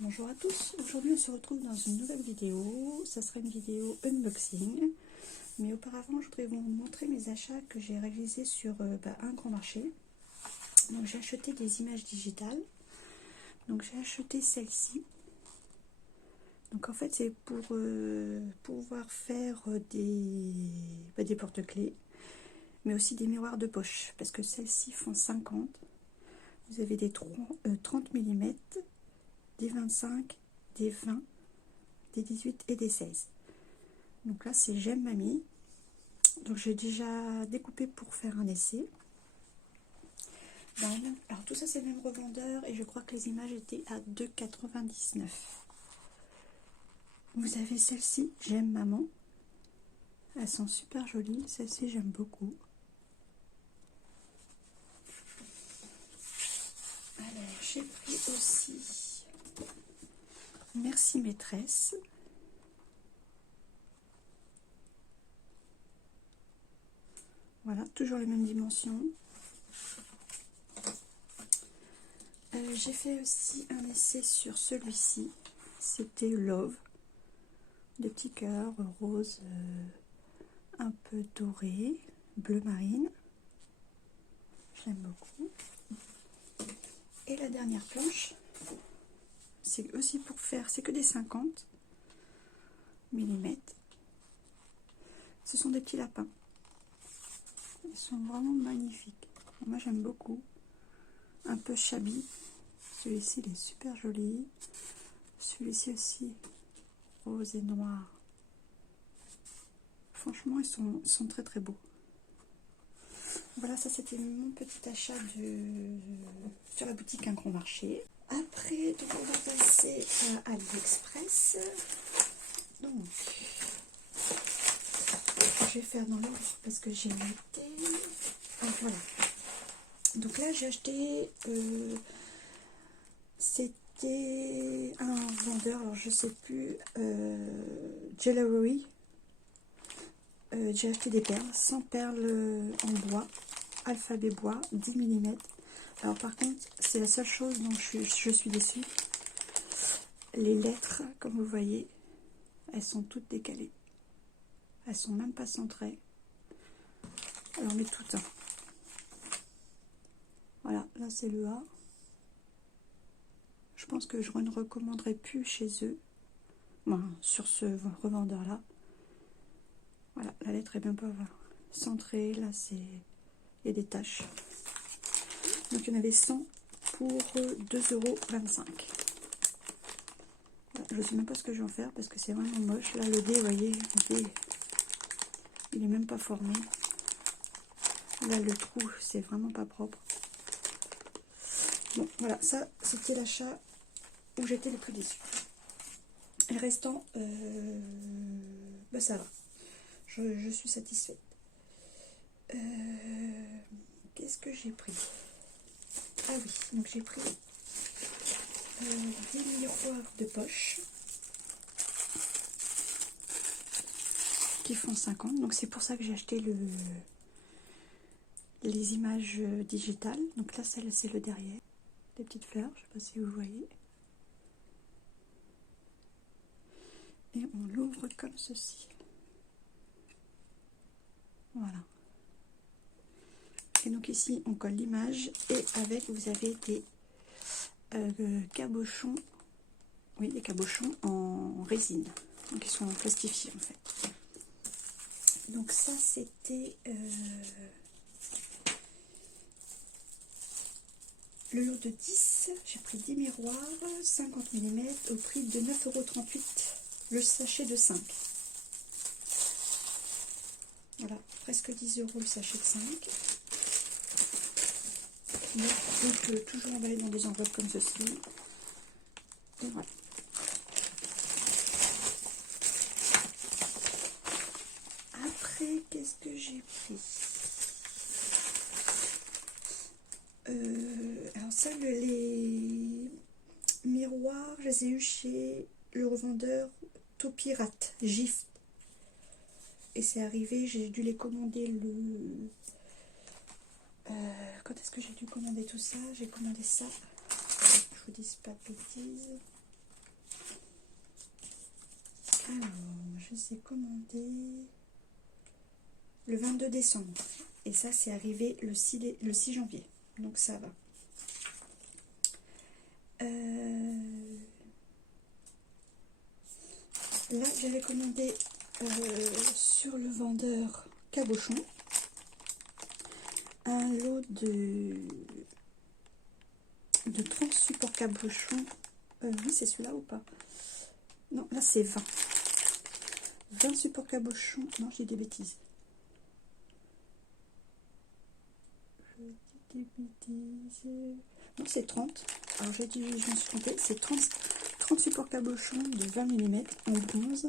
Bonjour à tous, aujourd'hui on se retrouve dans une nouvelle vidéo, ça sera une vidéo unboxing, mais auparavant je voudrais vous montrer mes achats que j'ai réalisés sur un grand marché. Donc j'ai acheté des images digitales, donc j'ai acheté celle-ci, donc en fait c'est pour pouvoir faire des porte-clés, mais aussi des miroirs de poche, parce que celles-ci font 50, vous avez des 30 mm, des 25, des 20, des 18 et des 16. Donc là c'est J'aime Mamie. Donc j'ai déjà découpé pour faire un essai. Alors tout ça c'est le même revendeur et je crois que les images étaient à 2,99 €. Vous avez celle-ci, J'aime Maman. Elles sont super jolies, celle-ci j'aime beaucoup. Alors j'ai pris aussi Merci Maîtresse. Voilà, toujours les mêmes dimensions. J'ai fait aussi un essai sur celui-ci. C'était Love. Des petits cœurs rose, un peu doré, bleu marine. J'aime beaucoup. Et la dernière planche, c'est aussi pour faire, c'est que des 50 mm. Ce sont des petits lapins. Ils sont vraiment magnifiques. Moi j'aime beaucoup. Un peu shabby. Celui-ci il est super joli. Celui-ci aussi, rose et noir. Franchement ils sont très très beaux. Voilà, ça c'était mon petit achat sur la boutique Un Grand Marché. Après, donc on va passer à AliExpress. Donc, je vais faire dans l'ordre parce que j'ai noté. Ah, voilà. Donc là, j'ai acheté. C'était un vendeur, alors je sais plus. Jewelry. J'ai acheté des perles, 100 perles en bois, alphabet bois, 10 mm. Alors par contre, c'est la seule chose dont je suis déçue. Les lettres, comme vous voyez, elles sont toutes décalées. Elles sont même pas centrées. Alors on met tout un. Voilà, là c'est le A. Je pense que je ne recommanderais plus chez eux. Bon, sur ce revendeur là. Voilà, la lettre est même pas centrée. Là c'est... il y a des taches. Donc il y en avait 100 pour 2,25 €. Je ne sais même pas ce que je vais en faire parce que c'est vraiment moche. Là le dé, vous voyez, le dé, il est même pas formé. Là le trou, c'est vraiment pas propre. Bon, voilà, ça c'était l'achat où j'étais le plus déçue. Et le restant, ça va. Je suis satisfaite. Qu'est-ce que j'ai pris? Ah oui, donc j'ai pris des miroirs de poche qui font 50. Donc c'est pour ça que j'ai acheté les images digitales. Donc là, c'est le derrière. Des petites fleurs, je ne sais pas si vous voyez. Et on l'ouvre comme ceci. Voilà. Et donc ici, on colle l'image et avec, vous avez des cabochons. Oui, des cabochons en résine. Donc ils sont plastifiés en fait. Donc ça, c'était le lot de 10. J'ai pris 10 miroirs, 50 mm au prix de 9,38 € le sachet de 5. Voilà, presque 10 € le sachet de 5. Donc toujours emballé dans des enveloppes comme ceci. Et voilà. Après, qu'est-ce que j'ai pris? Alors ça, les miroirs, je les ai eu chez le revendeur Topirate, Gift. Et c'est arrivé, j'ai dû les commander le... quand est-ce que j'ai dû commander tout ça? J'ai commandé ça, je vous dis pas de bêtises. Alors, je les ai commandés le 22 décembre. Et ça, c'est arrivé le 6 janvier. Donc ça va. Là, j'avais commandé sur le vendeur Cabochon un lot de 30 supports Cabochon. Oui, c'est celui-là ou pas? Non, là c'est 20. 20 supports Cabochon. Non, j'ai des bêtises. Non, c'est 30. Alors, je me suis trompée. C'est 30 supports Cabochon de 20 mm en bronze.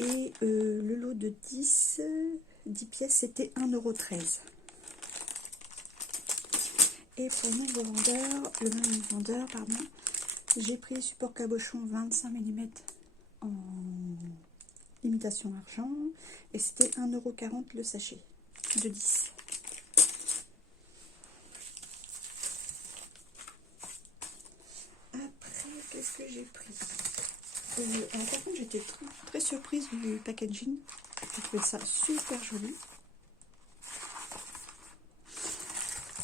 Et le lot de 10 pièces, c'était 1,13 €. Et pour le même vendeur, j'ai pris support Cabochon 25 mm en imitation argent. Et c'était 1,40 € le sachet de 10. Après, qu'est-ce que j'ai pris? Alors, par contre, j'étais très surprise du packaging. J'ai trouvé ça super joli.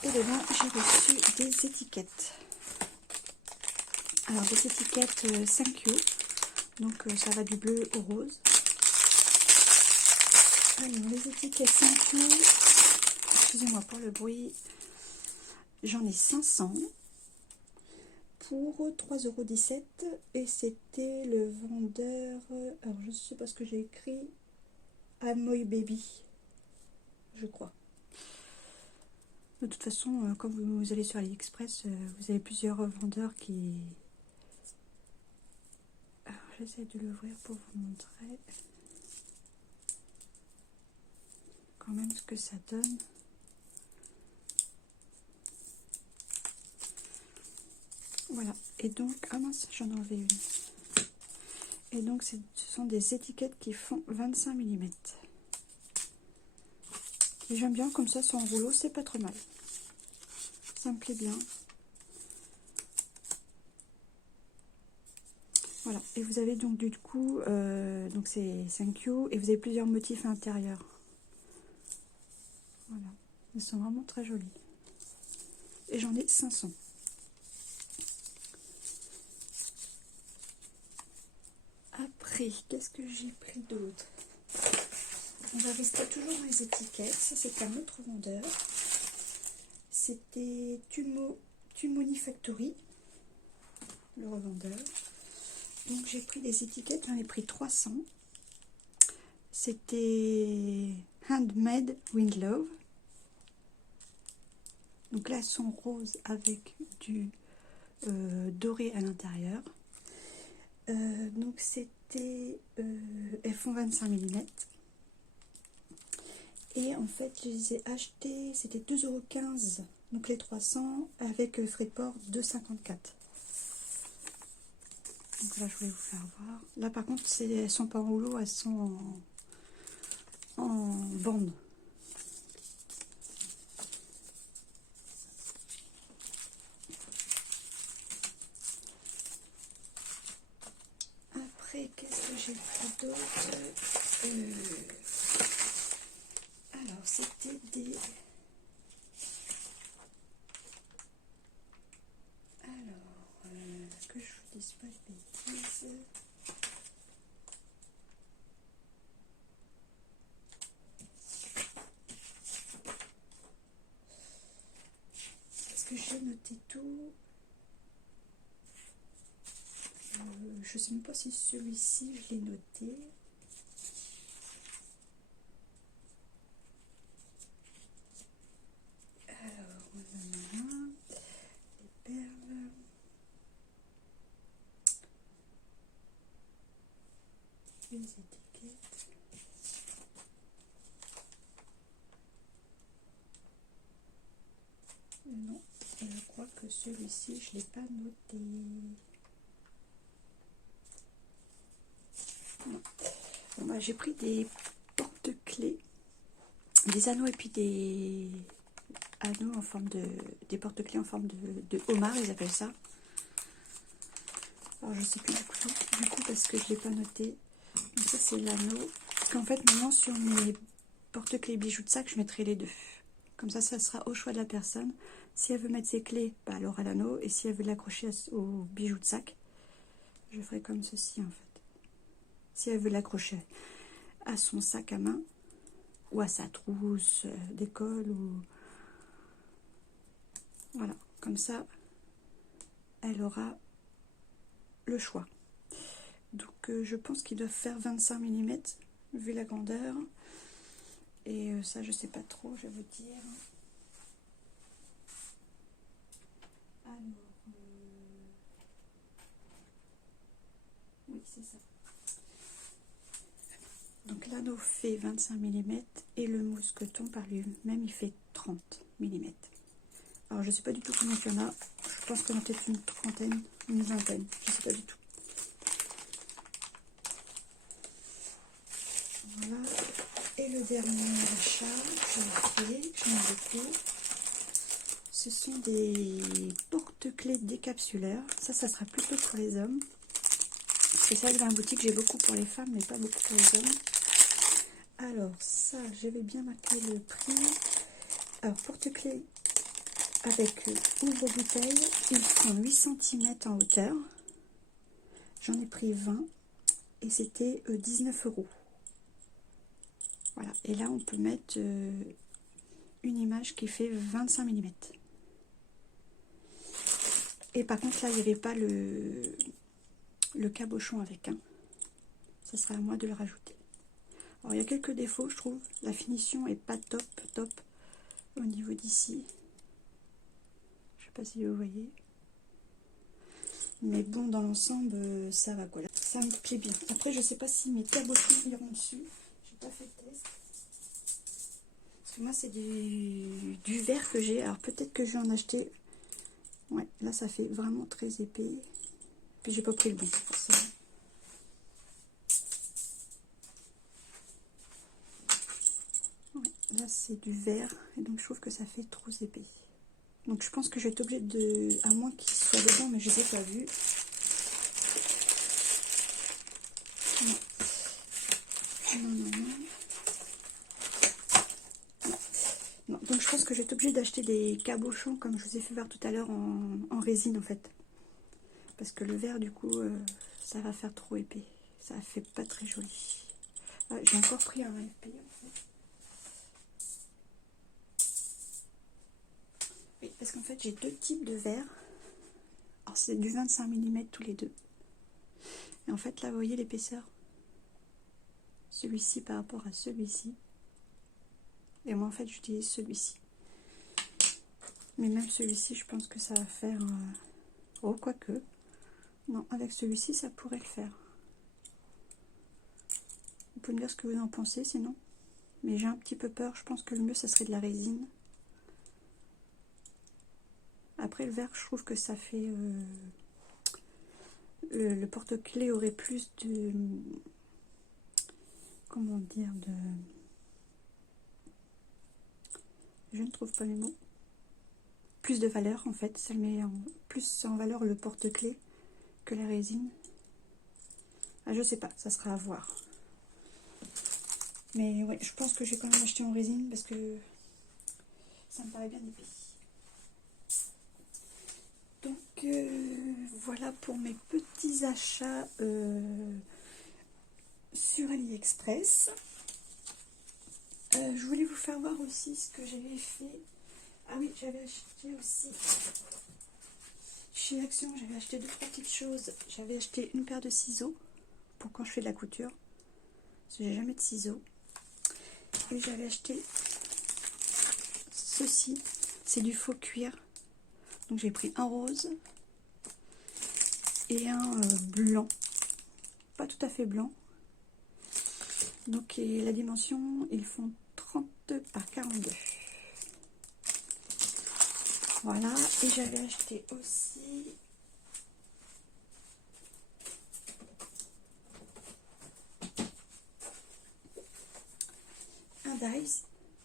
Et dedans, j'ai reçu des étiquettes. Alors, des étiquettes 5 yo. Donc, ça va du bleu au rose. Alors, les étiquettes 5 yo. Excusez-moi pour le bruit. J'en ai 500 pour 3,17 €. Et c'était le vendeur. Alors, je ne sais pas ce que j'ai écrit. Amoy Baby, je crois. De toute façon, quand vous allez sur AliExpress, vous avez plusieurs vendeurs qui... Alors, j'essaie de l'ouvrir pour vous montrer quand même ce que ça donne. Voilà. Et donc, ah mince, j'en ai enlevé une. Et donc, ce sont des étiquettes qui font 25 mm. Et j'aime bien comme ça, sans rouleau, c'est pas trop mal. Ça me plaît bien. Voilà, et vous avez donc du coup, donc c'est 5 yo, et vous avez plusieurs motifs à l'intérieur. Voilà, ils sont vraiment très jolis. Et j'en ai 500. Après, qu'est-ce que j'ai pris d'autre? On va rester toujours dans les étiquettes. Ça, c'est un autre vendeur. C'était Tumoni Factory, le revendeur. Donc, j'ai pris des étiquettes. J'en ai pris 300. C'était Handmade Wind Love. Donc là, elles sont roses avec du doré à l'intérieur. Donc, c'était... elles font 25 mm. Et en fait, je les ai achetés, c'était 2,15 €, donc les 300, avec frais de port 2,54 €. Donc là, je voulais vous faire voir. Là, par contre, elles sont pas en rouleau, elles sont en bande. Après, qu'est-ce que j'ai pris d'autre? Alors, c'était des... Alors, que je vous dise pas de bêtises. Est-ce que j'ai noté tout? Je sais même pas si celui-ci, je l'ai noté. Alors, on en a des perles. Les étiquettes. Non, je crois que celui-ci, je ne l'ai pas noté. Non. Bon, bah, j'ai pris des porte-clés, des anneaux et puis des anneaux en forme de... des porte-clés en forme de homard, ils appellent ça. Alors, je sais plus du coup parce que je ne l'ai pas noté. Donc ça c'est l'anneau. Parce qu'en fait maintenant sur mes porte-clés bijoux de sac, je mettrai les deux. Comme ça sera au choix de la personne. Si elle veut mettre ses clés, bah, elle aura l'anneau. Et si elle veut l'accrocher au bijoux de sac, je ferai comme ceci en fait. Si elle veut l'accrocher à son sac à main, ou à sa trousse d'école, ou... Voilà, comme ça, elle aura le choix. Donc je pense qu'ils doivent faire 25 mm, vu la grandeur. Et ça, je sais pas trop, je vais vous dire. Alors, oui, c'est ça. Donc l'anneau fait 25 mm et le mousqueton par lui-même, il fait 30 mm. Alors je sais pas du tout combien il y en a. Je pense qu'on a peut-être une trentaine, une vingtaine. Je sais pas du tout. Voilà. Et le dernier achat que j'ai fait, j'aime beaucoup, ce sont des porte-clés décapsulaires. Ça sera plutôt pour les hommes. Parce que ça, dans la boutique, j'ai beaucoup pour les femmes, mais pas beaucoup pour les hommes. Alors, ça, je vais bien marquer le prix. Alors, porte-clés avec ouvre-bouteille, ils font 8 cm en hauteur. J'en ai pris 20 et c'était 19 €. Voilà, et là, on peut mettre une image qui fait 25 mm. Et par contre, là, il n'y avait pas le cabochon avec. Ça serait à moi de le rajouter. Alors, il y a quelques défauts, je trouve. La finition est pas top au niveau d'ici. Je sais pas si vous voyez. Mais bon, dans l'ensemble, ça va quoi. Ça me plaît bien. Après, je sais pas si mes cabochons iront dessus. J'ai pas fait de test. Parce que moi, c'est du verre que j'ai. Alors, peut-être que je vais en acheter. Ouais, là, ça fait vraiment très épais. Puis, j'ai pas pris le bon pour ça. Ouais, là, c'est du verre. Et donc, je trouve que ça fait trop épais. Donc, je pense que je vais être obligée de... À moins qu'il soit dedans, mais je ne les ai pas vus. Non. Non, donc je pense que je vais être obligée d'acheter des cabochons comme je vous ai fait voir tout à l'heure en résine en fait. Parce que le verre du coup ça va faire trop épais. Ça fait pas très joli. Ah, j'ai encore pris un épais en fait. Oui, parce qu'en fait j'ai deux types de verres. Alors c'est du 25 mm tous les deux. Et en fait là vous voyez l'épaisseur. Celui-ci par rapport à celui-ci. Et moi en fait j'utilise celui-ci. Mais même celui-ci je pense que ça va faire... Oh quoique. Non, avec celui-ci ça pourrait le faire. Vous pouvez me dire ce que vous en pensez sinon. Mais j'ai un petit peu peur, je pense que le mieux ça serait de la résine. Après le verre je trouve que ça fait... le porte-clés aurait plus de... Comment dire de... Je ne trouve pas mes mots. Plus de valeur en fait, ça met plus en valeur le porte-clés que la résine. Ah, je sais pas, ça sera à voir. Mais ouais, je pense que je vais quand même acheter en résine parce que ça me paraît bien épais. Donc voilà pour mes petits achats sur AliExpress. Je voulais vous faire voir aussi ce que j'avais fait. Ah oui, j'avais acheté aussi chez Action, j'avais acheté 2-3 petites choses. J'avais acheté une paire de ciseaux pour quand je fais de la couture. Parce que j'ai jamais de ciseaux. Et j'avais acheté ceci. C'est du faux cuir. Donc j'ai pris un rose et un blanc. Pas tout à fait blanc. Donc et la dimension, ils font 30 par 42. Voilà, et j'avais acheté aussi un dies.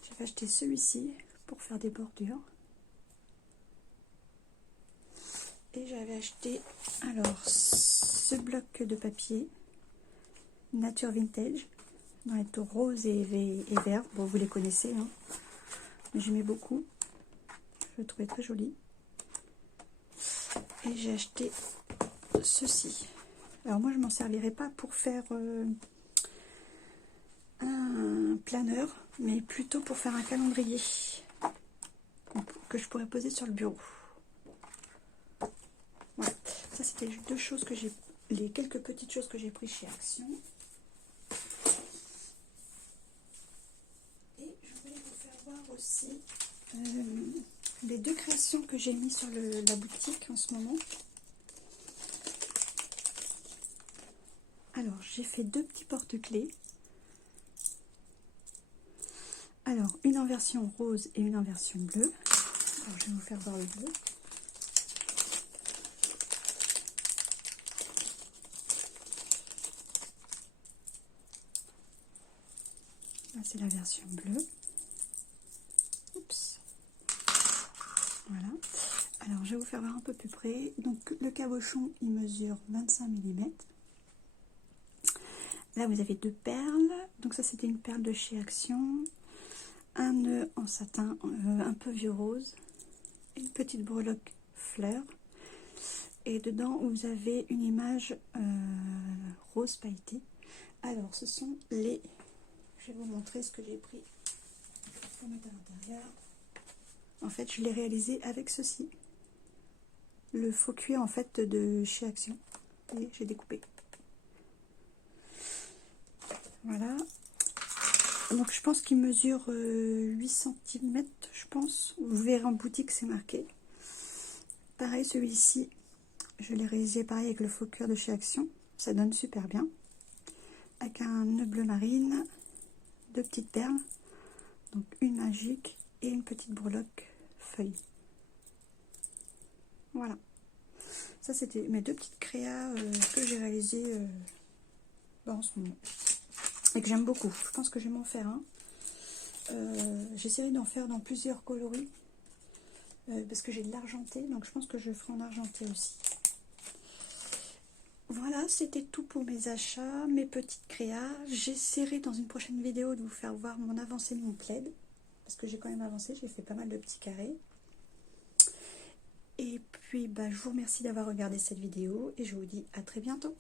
J'avais acheté celui-ci pour faire des bordures. Et j'avais acheté alors ce bloc de papier Nature Vintage, dans les tons rose et vert. Bon, vous les connaissez, hein. Mais j'aimais beaucoup. Je le trouvais très joli. Et j'ai acheté ceci. Alors moi, je m'en servirai pas pour faire un planeur, mais plutôt pour faire un calendrier que je pourrais poser sur le bureau. Voilà. Ça, c'était deux choses que j'ai, les quelques petites choses que j'ai prises chez Action. Et je voulais vous faire voir aussi les deux créations que j'ai mis sur la boutique en ce moment. Alors, j'ai fait deux petits porte-clés. Alors, une en version rose et une en version bleue. Alors, je vais vous faire voir le bleu. Là, c'est la version bleue. Oups. Voilà. Alors, je vais vous faire voir un peu plus près. Donc, le cabochon, il mesure 25 mm. Là, vous avez deux perles. Donc, ça, c'était une perle de chez Action. Un nœud en satin un peu vieux rose. Une petite breloque fleur. Et dedans, vous avez une image rose pailletée. Alors, ce sont les... Je vais vous montrer ce que j'ai pris pour mettre à l'intérieur. En fait, je l'ai réalisé avec ceci. Le faux cuir, en fait, de chez Action. Et j'ai découpé. Voilà. Donc, je pense qu'il mesure 8 cm, je pense. Vous verrez en boutique, c'est marqué. Pareil, celui-ci, je l'ai réalisé pareil avec le faux cuir de chez Action. Ça donne super bien. Avec un nœud bleu marine, deux petites perles. Donc, une magique et une petite breloque feuille. Voilà. Ça, c'était mes deux petites créas que j'ai réalisées en ce moment. Et que j'aime beaucoup. Je pense que je vais m'en faire un. J'essaierai d'en faire dans plusieurs coloris. Parce que j'ai de l'argenté. Donc, je pense que je ferai en argenté aussi. Voilà, c'était tout pour mes achats, mes petites créas. J'essaierai dans une prochaine vidéo de vous faire voir mon avancée de mon plaid. Parce que j'ai quand même avancé. J'ai fait pas mal de petits carrés. Et puis, je vous remercie d'avoir regardé cette vidéo et je vous dis à très bientôt.